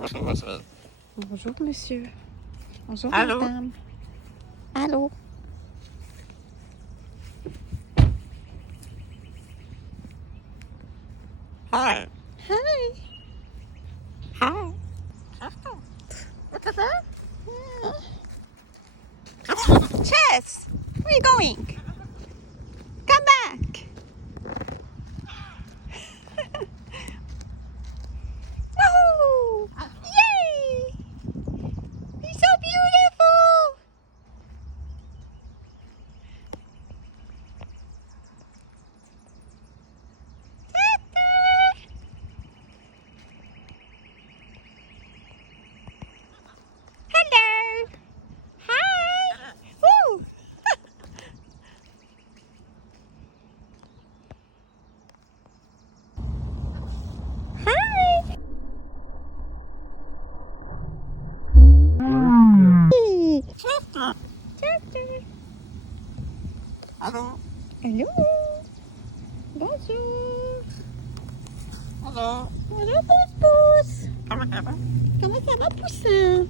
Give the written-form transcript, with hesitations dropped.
Bonjour, monsieur. Bonjour, Allô? madame. Allô? Hi. Hi. Hi. What is that? Chess, where are you going? Come back. Woohoo! Yay! He's so beautiful. Hello. Hi. Woo. Hi. Chester. Chester. Allô? Hello. Bonjour. Allô? Bonjour, pouce pouce. Comment ça va? Comment ça va, poussin?